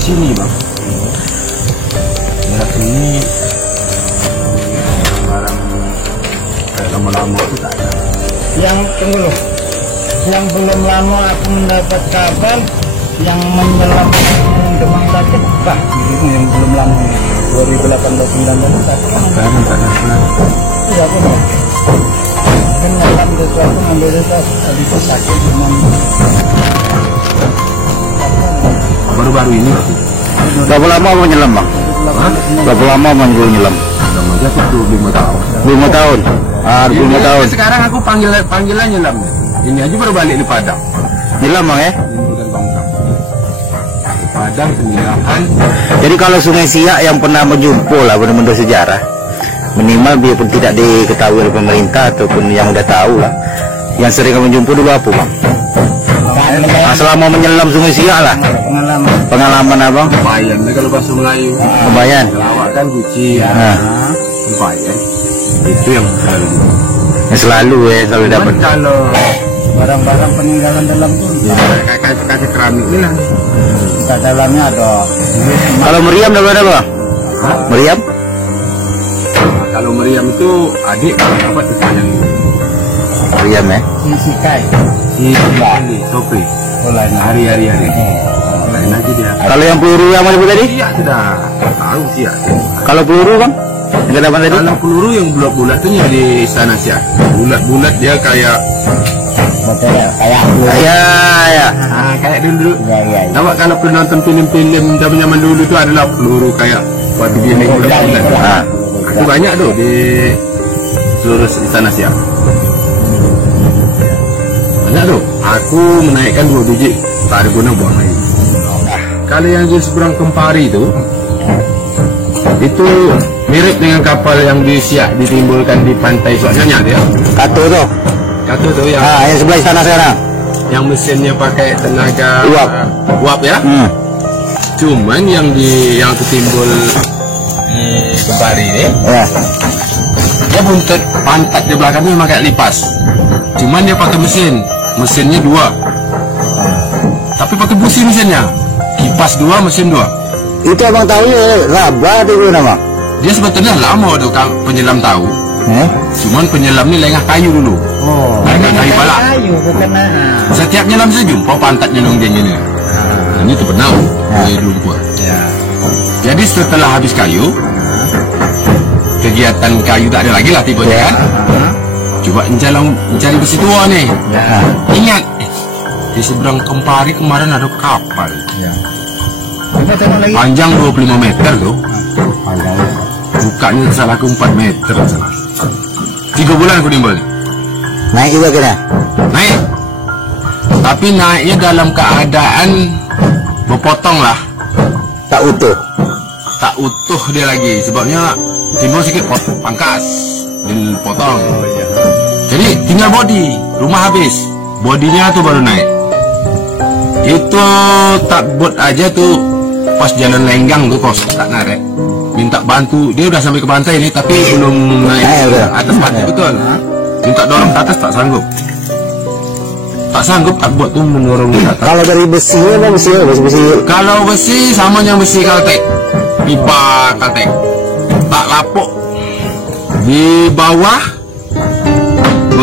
sini bang. Daerah sini barang kayak lama-lama itu tak ada. Yang tunggu loh, yang belum lama aku mendapat kabar yang menyelam Demang Datuk bah, itu yang belum lama 2018-19 tak ada. Iya benar. Kan menyelam sesuatu ambil sesuatu habis itu sakit dengan baru-baru ini. Berapa lama mau nyelam bang? Berapa lama mau nyelam? Lama aja tuh 5 tahun. 5 tahun. 5 tahun. Sekarang aku panggilan nyelam. Ini aja baru balik di Padang. Nyelam bang ya? Bukan Bangka. Di Padang penyelam. Jadi kalau Sungai Siak yang pernah menjumpo lah benda-benda sejarah, minimal biarpun tidak diketahui oleh pemerintah ataupun yang udah tahu lah, yang sering menjumpo dulu apa bang? Selama menyelam Sungai Siak lah. Pengalaman abang? Kebayan kalau bahasa Melayu. Kebayan. Lawak kan kuci. Kebayan. Itu yang Selalu selalu dapat. Kalau barang-barang peninggalan dalam itu kaca keramik ini lah. Di dalamnya ada. Kalau meriam dapat apa bang? Meriam? Kalau meriam itu adik dapat sepanjang ini. Meriam ya? Sikai. Ini Sopri. Hari-hari. Lain aja dia. Kalau yang peluru yang mana tadi? Iya sudah tahu sih ya. Kalau peluru bang? Enggak dapat tadi? Kalau peluru yang bulat-bulat itu yang di Istana Siak. Bulat-bulat dia kayak Ya. kayak dulu. Iya. Nampak kalau pernah nonton film-film zaman dulu itu adalah peluru kayak batu giling bulat-bulat. Itu banyak tuh di seluruh Istana Siak. Banyak tuh. Aku menaikkan 2 biji Targona buang lagi. Kalau yang di seberang Kempari itu mirip dengan kapal yang di Siak ditimbulkan di pantai soalnya dia. Katu tuh. Katu tuh yang yang sebelah istana sekarang. yang mesinnya pakai tenaga uap ya. Cuman yang ketimbul di Kempari ini Ya. dia buntut pantat di belakangnya memang kayak lipas. Cuman dia pakai mesinnya 2. Tapi pakai busi mesinnya. Kipas 2, mesin 2. Itu abang tahu ya, raba itu nama. Dia sebetulnya lama tuh penyelam tahu. Cuman penyelam ini lengah kayu dulu. Lengah kayu balak. Kayu bukan Setiap nyelam saya jumpa pantatnya nong dia gini. Ini tuh benau. Dia lumpur. Jadi setelah habis kayu, kegiatan kayu tak ada lagi lah tipenya kan. Coba mencari besi tua nih. Ingat, di seberang Kempari kemarin ada kapal. Panjang 25 meter tuh. Bukanya salah aku 4 meter salah. 3 bulan aku nimbul. Naik juga kena. Naik. Tapi naiknya dalam keadaan berpotong lah. Tak utuh. Tak utuh dia lagi. Sebabnya timbul sedikit pangkas. Dipotong. Jadi tinggal body. Rumah habis. Bodinya tuh baru naik. Itu tak bot aja tuh. Pas jalan lenggang tuh kos tak narik. Minta bantu. Dia udah sampai ke pantai ini tapi belum naik ke atas pantai betul. Minta dorong ke atas tak sanggup. Tak sanggup tak buat tuh mendorong ke atas. Kalau dari besinya apa besi? Kalau besi sama yang besi kaltek. Pipa kaltek. Tak lapuk. Di bawah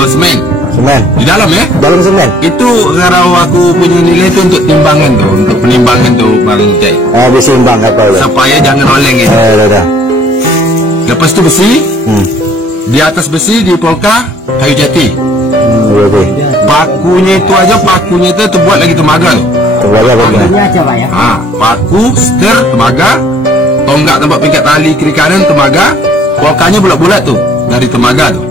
semen. Semen. Di dalam ya. Dalam semen. Itu kalau aku punya nilai itu untuk timbangan tuh, untuk penimbangan tuh Bang Cek. Bisa imbang kapal. Supaya jangan oleng ya. Udah. Lepas itu besi. Di atas besi di polka kayu jati. Pakunya itu terbuat lagi temaga tuh. Tenaga apa? coba ya. Paku, setir, temaga, tonggak tempat pingkat tali kiri kanan temaga, polkanya bulat-bulat tuh dari temaga tuh.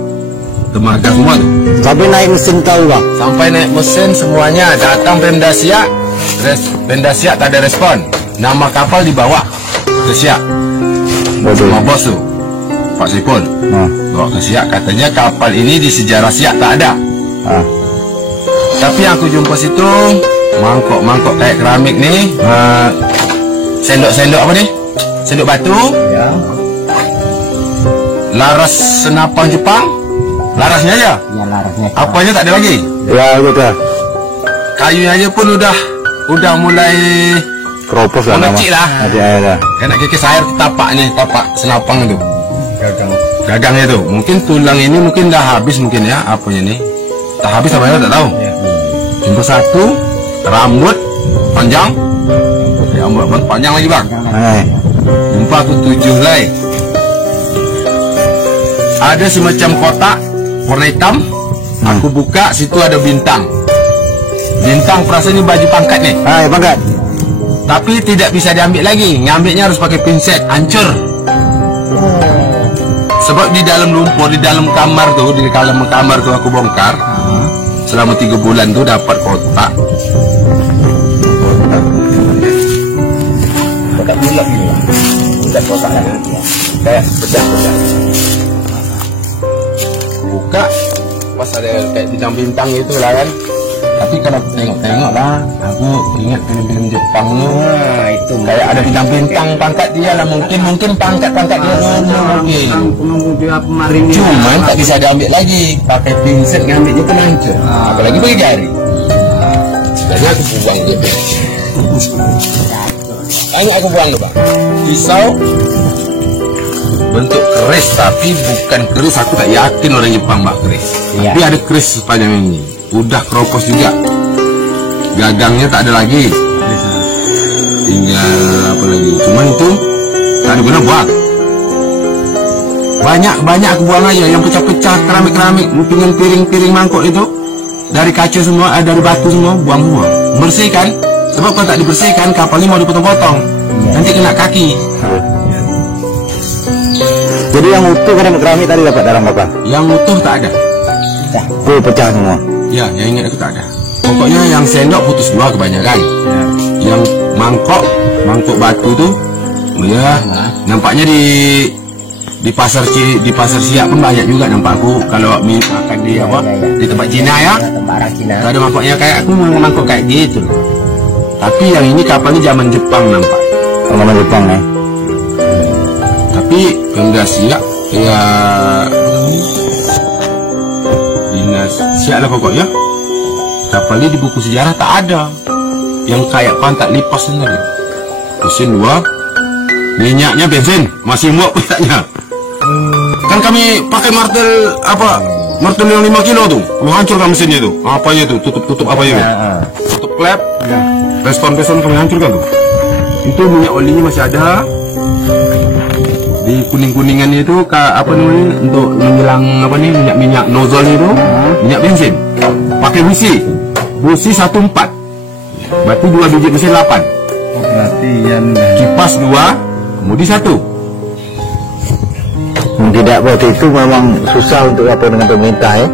Temaga semua tuh. Sampai naik mesin tahu bang. Sampai naik mesin semuanya datang Pemda Siak. Pemda Siak tak ada respon. Nama kapal dibawa ke Siak. Sama bos tuh Pak Sipul. Bawa ke Siak katanya kapal ini di sejarah Siak tak ada. Tapi yang aku jumpa situ mangkok-mangkok kayak keramik nih. Sendok-sendok apa nih? Sendok batu. Laras senapan Jepang. Larasnya aja. Ya larasnya. Apanya tak ada lagi. Ya betul. Kayunya aja pun udah mulai Keropos lah nama. Mengecik lah. Ada. Kena kikis air tapaknya, tapak senapang itu. Gagangnya itu. Mungkin tulang ini mungkin dah habis mungkin ya, apanya nih. Tak habis apa ya tak tahu. Jumpa 1, rambut panjang. Rambut panjang lagi bang. Jumpa aku 7 lagi. Ada semacam kotak warna hitam. Aku buka, situ ada bintang. Bintang perasa ini baju pangkat nih. Pangkat. Tapi tidak bisa diambil lagi. Ngambilnya harus pakai pinset, hancur. Sebab di dalam lumpur, di dalam kamar tuh, di dalam kamar tuh aku bongkar. Selama 3 bulan tuh dapat kotak. Kotak bulat gitu. Bukan kotaknya. Kayak pecah-pecah. Buka, pas ada kayak bintang-bintang itu lah kan. Tapi kalau aku tengok-tengok lah, aku ingat film-film Jepang tuh. Itu Kayak ada bintang-bintang pangkat dia lah, mungkin pangkat-pangkat dia mungkin. pengemudi apa kemarin ini. Cuman tak bisa diambil lagi, pakai pinset ngambilnya pun hancur. Apalagi pakai jari. Jadi aku buang dia. Hanya aku buang tuh bang. Pisau bentuk keris, tapi bukan keris. Aku tak yakin orang Jepang mbak keris. Tapi ada keris sepanjang ini. Udah keropos juga. Gagangnya tak ada lagi. Tinggal apa lagi? Cuman itu tak ada guna buang. Banyak aku buang aja. Yang pecah-pecah keramik-keramik, dengan piring-piring mangkok itu dari kaca semua, dari batu semua, buang semua. Bersihkan. Sebab kalau tak dibersihkan, kapal ini mau dipotong-potong. Nanti kena kaki. Jadi yang utuh keramik tadi dapat dalam apa? Yang utuh tak ada. Pecah semua. Ya, yang ingat aku tak ada. Pokoknya yang sendok putus 2 kebanyakan. Yang mangkok batu tuh, ya nampaknya di pasar Siak pun banyak juga nampak aku kalau makan di apa di tempat Cina ya. Tak ada mangkoknya kayak aku mangkok kayak gitu. Tapi yang ini kapalnya zaman Jepang nampak. Zaman Jepang ya. Tapi Pemda Siak ya dinas Siak lah pokoknya. Kapalnya di buku sejarah tak ada. Yang kayak pantat lipas sendiri. Mesin 2, minyaknya bensin, masih muat petanya. Kan kami pakai martel martel yang 5 kilo tuh, menghancurkan mesinnya tuh. Apanya tuh, tutup apa ya? Tutup klep, respon kami hancurkan tuh. Itu minyak olinya masih ada. Di kuning-kuningannya itu apa namanya untuk menjelang minyak nozzle itu, minyak bensin. Pakai busi 14. Berarti 2 biji mesin 8. Berarti yang Kipas 2, kemudi 1. Tidak, waktu itu memang susah untuk apa dengan pemerintah ya.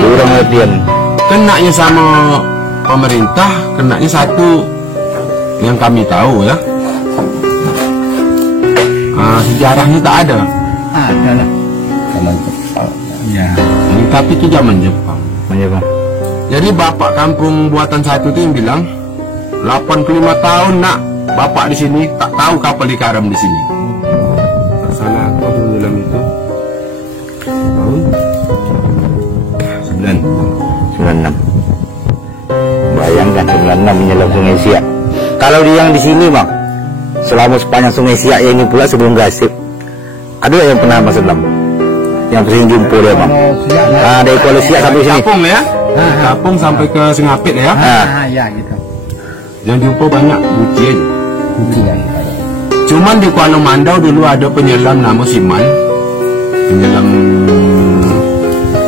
Kurang latihan. Kenanya sama pemerintah, kenanya satu yang kami tahu ya. Sejarahnya tak ada. ada lah. Zaman Jepang. Ya. Tapi itu zaman Jepang. Jepang. Jadi bapak kampung buatan satu itu yang bilang 85 tahun nak bapak di sini tak tahu kapal dikaram di sini. Sana aku menyelam itu tahun 96. Bayangkan 96 menyelam Sungai Siak. Kalau yang di sini bang, selama sepanjang Sungai Siak ini pula sebelum Gasip, ada yang pernah selam? Yang sering jumpa dia bang? Dari Kuala Siak sampai sini. Kapung ya. Kapung sampai ke Singapit ya. Ya gitu. Yang jumpa banyak buci aja. Gitu ya. Cuman di Kuala Mandau dulu ada penyelam nama Siman.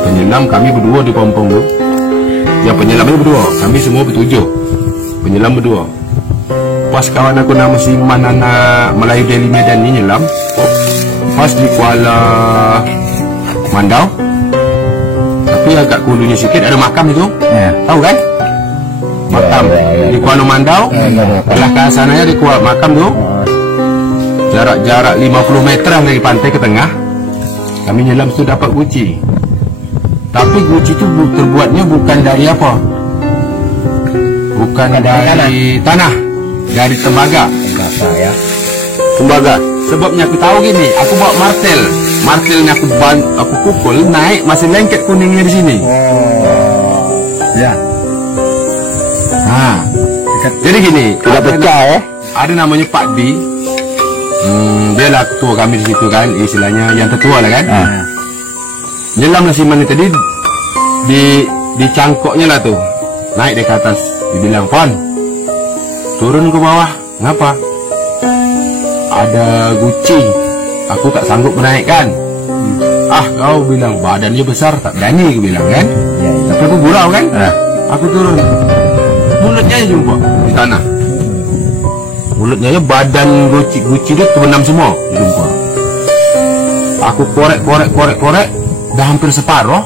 Penyelam kami berdua di Pompong tu. Ya penyelamnya berdua, kami semua bertujuh. Penyelam berdua. Pas kawan aku nama Siman anak Melayu Deli Medan ni nyelam. Pas di Kuala Mandau. Tapi agak kulunya sikit ada makam itu. Tahu kan? Makam di Kuala Mandau. Belakang sananya di Kuala makam tu. Jarak 50 meter dari pantai ke tengah. Kami nyelam tu dapat guci. Tapi guci tu terbuatnya bukan dari apa? Bukan dari tanah. Dari tembaga. Ya. Tembaga. Sebabnya aku tahu gini, aku bawa martel. Martelnya aku pukul naik masih lengket kuningnya di sini. Ya. dekat. Jadi gini, Tidak pecah ya. ada namanya Pak B. Dia lah ketua kami di situ kan, istilahnya yang tertua lah kan. Nyelam lah si Mani tadi di cangkoknya lah tuh, naik di ke atas. Dibilang, Pon, turun ke bawah. Ngapa? Ada guci, aku tak sanggup menaikkan. Ah, kau bilang badannya besar, tak berani, aku bilang kan. Tapi aku gurau kan. Aku turun, mulutnya aja jumpa di tanah. Mulutnya aja badan guci dia terbenam semua jumpa. Aku korek, dah hampir separuh.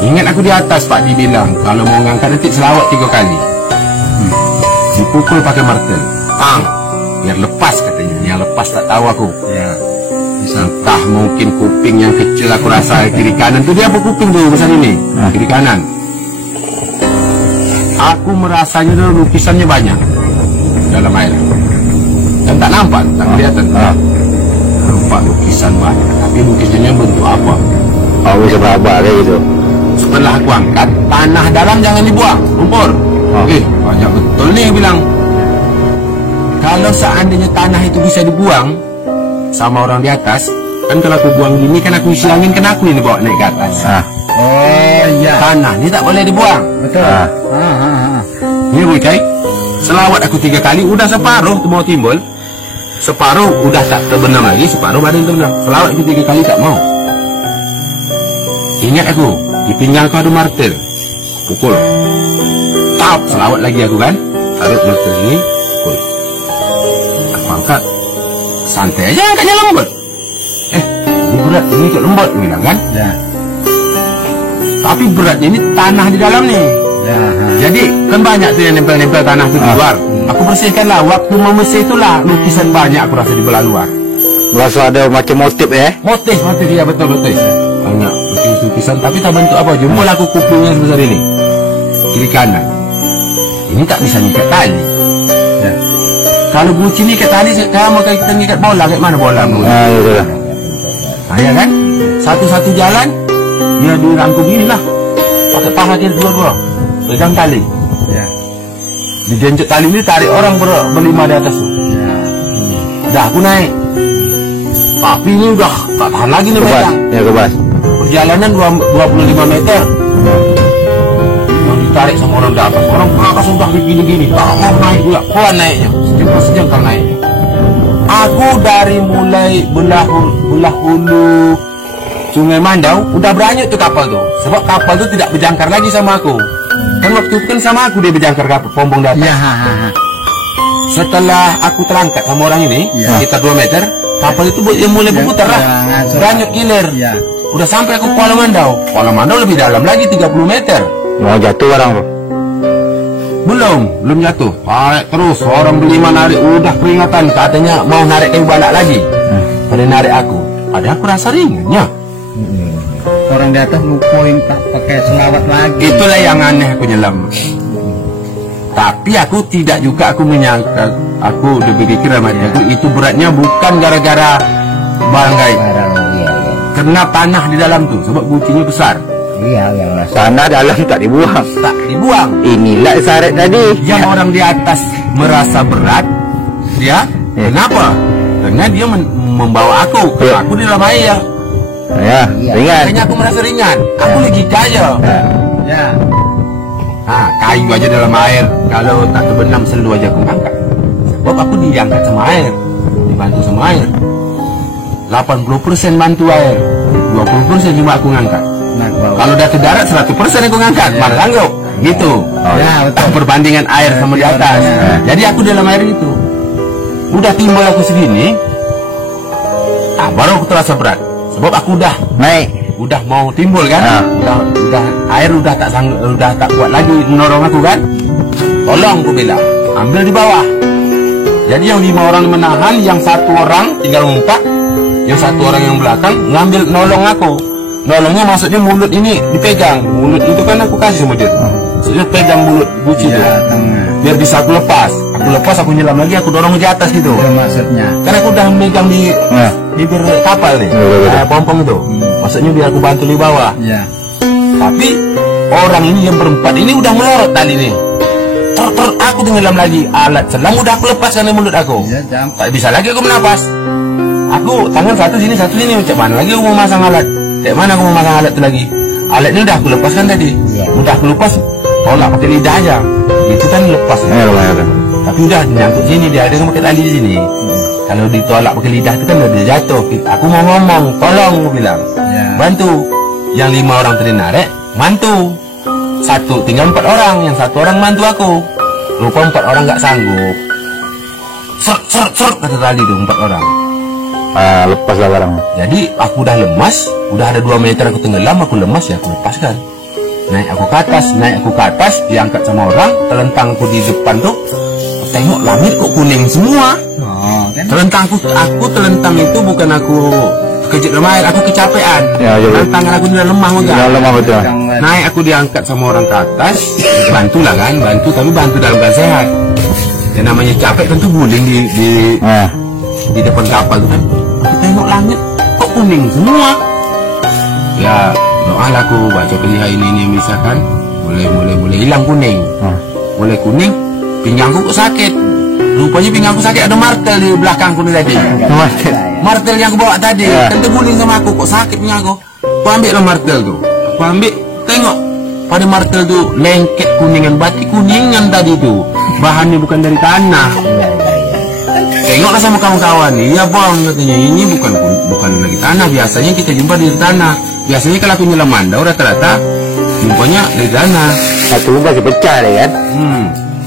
Ingat aku di atas, Pak dibilang kalau mau ngangkat nanti selawat 3 kali. Dipukul pakai martel, tang, biar lepas katanya. Yang lepas tak tahu aku. Entah mungkin kuping yang kecil aku rasa kiri kanan tuh dia apa kuping tuh besar ini, kiri kanan. Aku merasanya dulu lukisannya banyak dalam air. Dan tak nampak, tak kelihatan. Nampak lukisan banyak, tapi lukisannya bentuk apa? Oh, bisa berapa gitu. Setelah aku angkat, tanah dalam jangan dibuang, lumpur. Banyak betul nih bilang. Kalau seandainya tanah itu bisa dibuang sama orang di atas, kan kalau aku buang gini kan aku isi angin, kan aku ini bawa naik ke atas. Oh iya. Tanah ini tak boleh dibuang. Betul. Ini Bukai, selawat aku 3 kali, udah separuh tuh mau timbul. Separuh udah tak terbenam lagi, separuh badan terbenam. Selawat aku 3 kali tak mau. Ingat aku, di pinggang aku ada martil, pukul. Tap, selawat lagi aku kan. Taruh martil ini, pukul. Aku angkat, santai aja angkatnya lembut. Ini berat, ini kok lembut, bilang kan. Tapi beratnya ini tanah di dalam nih. Jadi kan banyak tuh yang nempel-nempel tanah tuh di luar. Aku bersihkan lah, waktu membersih itulah lukisan banyak aku rasa di belah luar. Berasa ada macam motif ya? Motif ya, betul. Banyak lukisan, tapi tak bentuk apa. Jumlah aku kupingnya sebesar ini, kiri kanan. Ini tak bisa ngikat tali. Kalau guci ini ikat tali, sama kayak kita ngikat bola, kayak mana bola? Ya kan? Satu-satu jalan, dia dirangkum gini lah, pakai paha dia dua-dua, pegang tali. Digenjot tali ini, tarik orang berlima di atas tuh. Dah aku naik, tapi ini udah tak tahan lagi nih megang. Kebas. Perjalanan 25 meter. Yang ditarik sama orang di atas, orang atas udah gini-gini, tak mau naik pula, pelan naiknya, sejengkal naiknya. Aku dari mulai belah hulu Sungai Mandau udah beranyut tuh kapal tuh, sebab kapal tuh tidak berjangkar lagi sama aku. Kan waktu itu kan sama aku dia berjangkar kapal pompong di atas. Setelah aku terangkat sama orang ini sekitar 2 meter, kapal itu mulai berputar lah, beranyut gilir. Udah sampai aku Kuala Mandau. Kuala Mandau lebih dalam lagi 30 meter. Mau jatuh orang tuh? Belum jatuh. Tarik terus, orang berlima narik, udah peringatan katanya mau narik kayu balak lagi. Pada narik aku, ada aku rasa ringannya. Orang di atas lupain tak pakai selawat lagi. Itulah yang aneh aku nyelam. Tapi aku tidak juga aku menyangka, aku udah berpikir sama aku itu beratnya bukan gara-gara bangkai. Karena tanah di dalam tuh, sebab gucinya besar. Tanah dalam tak dibuang. Inilah syarat tadi. Yang orang di atas merasa berat, dia kenapa? Karena dia membawa aku, aku di dalam air. Ringan. Makanya aku merasa ringan. Aku lagi kaya. Kayu aja dalam air, kalau tak terbenam selalu aja aku angkat. Sebab aku diangkat sama air, dibantu sama air. 80% bantu air, 20% cuma aku ngangkat. Kalau udah ke darat 100% aku ngangkat, mana sanggup gitu. Perbandingan air sama di atas. Jadi aku dalam air itu udah timbul aku segini, baru aku terasa berat. Sebab aku udah naik, udah mau timbul kan, udah air udah tak kuat lagi menorong aku kan. Tolong aku bilang, ambil di bawah. Jadi yang 5 orang menahan, yang 1 orang tinggal ngumpat, yang 1 orang yang belakang ngambil nolong aku. Nolongnya maksudnya mulut ini dipegang, mulut itu kan aku kasih sama dia. Maksudnya pegang mulut guci itu, biar bisa aku lepas. Aku nyelam lagi, aku dorong ke atas gitu. Maksudnya, karena aku udah megang di bibir kapal nih, pompong itu. Maksudnya biar aku bantu di bawah. Tapi orang ini yang berempat ini udah melorot tali nih. Aku tenggelam lagi. Alat selam udah aku lepaskan dari mulut aku. Iya, jam. Tak bisa lagi aku menapas. Aku tangan satu sini. Macam mana lagi aku mau masang alat? Macam mana aku mau masang alat itu lagi? Alat ini udah aku lepaskan tadi. Udah aku lepas. Tolak pakai lidah aja. Itu kan lepas. Tapi udah nyangkut sini, dia ada pakai tali di sini. Kalau ditolak pakai lidah itu kan udah jatuh. Aku mau ngomong, tolong aku bilang. Bantu. Yang 5 orang tadi narik, bantu. Satu, tinggal 4 orang. Yang 1 orang bantu aku. Lupa 4 orang nggak sanggup. Seret kata tali itu 4 orang. Lepas lah barang. Jadi aku udah lemas, udah ada 2 meter aku tenggelam, aku lemas ya aku lepaskan. Naik aku ke atas, diangkat sama orang, telentang aku di depan tuh. Aku tengok langit kok kuning semua. Telentang aku telentang itu bukan aku kejut dalam air, aku kecapean. Tangan aku udah lemah enggak? Lemah betul. Naik aku diangkat sama orang ke atas, bantu lah kan, tapi bantu dalam keadaan sehat. Yang namanya capek tentu guling di depan kapal tuh kan. Aku tengok langit kok kuning semua. Ya doa lah aku baca pilihan ini misalkan boleh hilang kuning. Boleh kuning, pinggangku kok sakit. Rupanya pinggangku sakit, ada martel di belakangku nih tadi. Martel yang aku bawa tadi, kan terguling sama aku, kok sakit pinggangku. Aku ambil lah martel tuh. Aku ambil, tengok pada martel tuh lengket kuningan, batik kuningan tadi tuh. Bahannya bukan dari tanah. Tengoklah sama kawan-kawan, iya bang katanya, ini bukan lagi tanah. Biasanya kita jumpa di tanah. Biasanya kalau aku nyelam mandau rata-rata jumpanya dari tanah. Satu masih pecah deh kan.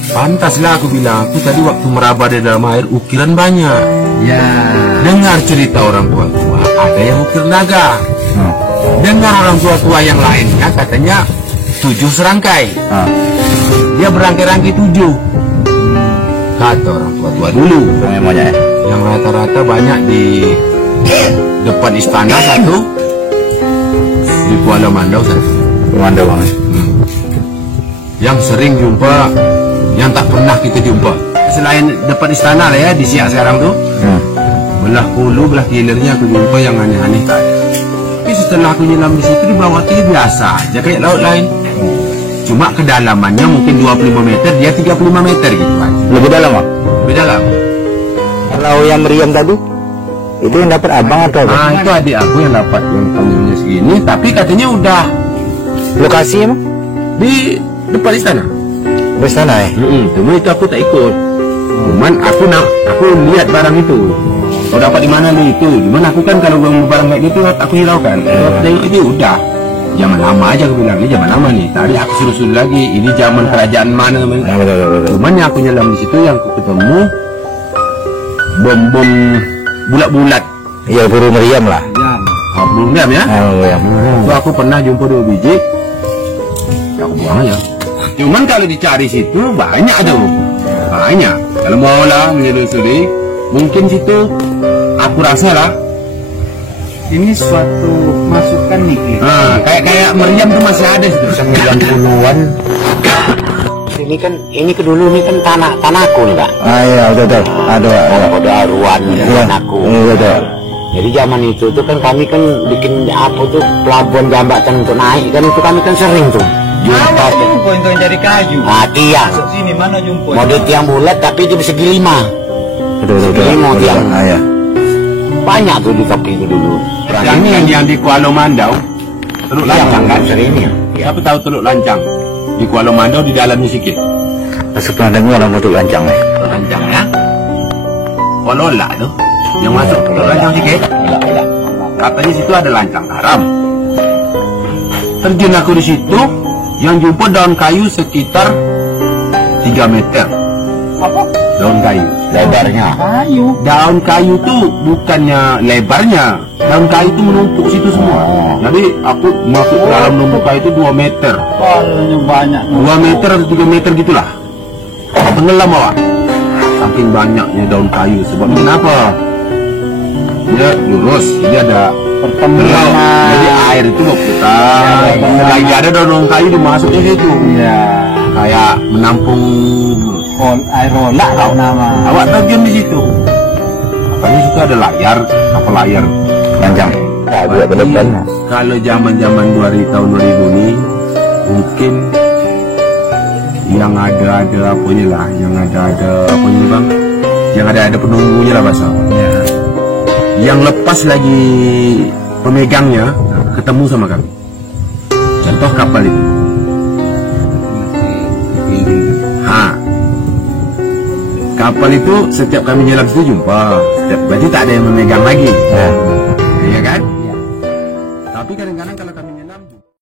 Pantaslah aku bilang, aku tadi waktu meraba di dalam air ukiran banyak. Ya. Dengar cerita orang tua, ada yang ukir naga. Dengar orang tua yang lainnya katanya 7 serangkai. Dia berangkai-rangkai 7. Kata orang tua dulu. Namanya yang rata-rata banyak di depan istana satu, di Kuala Mandau satu. Mandau banget. Yang sering jumpa, yang tak pernah kita jumpa. Selain depan istana lah ya, di Siak sekarang tuh. Belah hulu, belah hilirnya aku jumpa yang aneh-aneh tak ada. Tapi setelah aku nyelam di situ, di bawah itu biasa aja kayak laut lain. Cuma kedalamannya mungkin 25 meter, dia 35 meter gitu kan. Lebih dalam Pak? Lebih dalam. Kalau yang meriam tadi, itu yang dapat abang atau apa? Itu adik aku yang dapat yang panjangnya segini, tapi katanya udah Lokasi emang? di depan istana. Di sana ya? Cuma itu aku tak ikut. Cuman aku lihat barang itu. Kau dapat di mana nih itu? Dimana aku kan kalau barang kayak gitu aku hiraukan. Tengok itu udah. Zaman lama aja aku bilang, ini zaman lama nih. Tadi aku suruh lagi, ini zaman kerajaan mana namanya. Cuman yang aku nyelam di situ yang aku ketemu bom bulat-bulat. Iya, buru meriam lah. Belum diam ya? Meriam. Itu aku pernah jumpa 2 biji. Ya aku buang aja. Cuman kalau dicari situ banyak tuh. Banyak. Kalau mau lah menyusuri, mungkin situ aku rasa lah. Ini suatu masukan nih. Kayak meriam tuh masih ada situ. 90-an. Ini dulu ini kan tanahku nih Pak. Iya, betul. Ada Aruan tanahku. Iya, betul. Jadi zaman itu tuh kan kami kan bikin apa tuh pelabuhan jambatan untuk naik kan itu kami kan sering tuh. Mana jumpo itu yang dari kayu? Tiang. Sini mana jumpo? Model tiang bulat tapi itu segi 5. Betul. Lima tiang. Iya. Banyak tuh di kaki itu dulu. Yang di Kuala Mandau, Teluk Lancang kan? Sering ya. Siapa tahu Teluk Lancang? Di Kuala Mandau di dalamnya sikit. Masuk pernah dengar orang Teluk Lancang ya? Teluk Lancang ya? Kuala tuh, yang masuk Teluk Lancang sikit. Katanya situ ada lancang haram. Terjun aku di situ, yang jumpa daun kayu sekitar 3 meter. Apa? Daun kayu. Lebarnya. Kayu. Daun kayu tuh bukannya lebarnya, daun kayu tuh menumpuk situ semua. Jadi aku masuk ke dalam numpuk kayu itu 2 meter. Palanya banyak. 2 meter atau 3 meter gitulah. Tenggelam awak. Saking banyaknya daun kayu. Sebab kenapa? Dia lurus, jadi ada pertemuan. Jadi air itu berputar. Lagi ada daun kayu dimasuknya situ. Iya. Kayak menampung Air rolak tau nama. awak terjun di situ. Makanya situ ada layar, apa layar Lancang. Kalau zaman-zaman tahun 2000 ini mungkin yang ada apanya lah, yang ada apanya bang, yang ada penunggunya lah bahasa. Ya. Yang lepas lagi pemegangnya ketemu sama kami. Contoh kapal itu. Kapal itu setiap kami nyelam situ jumpa, berarti tak ada yang memegang lagi, ya kan? Ya. Tapi kadang-kadang kalau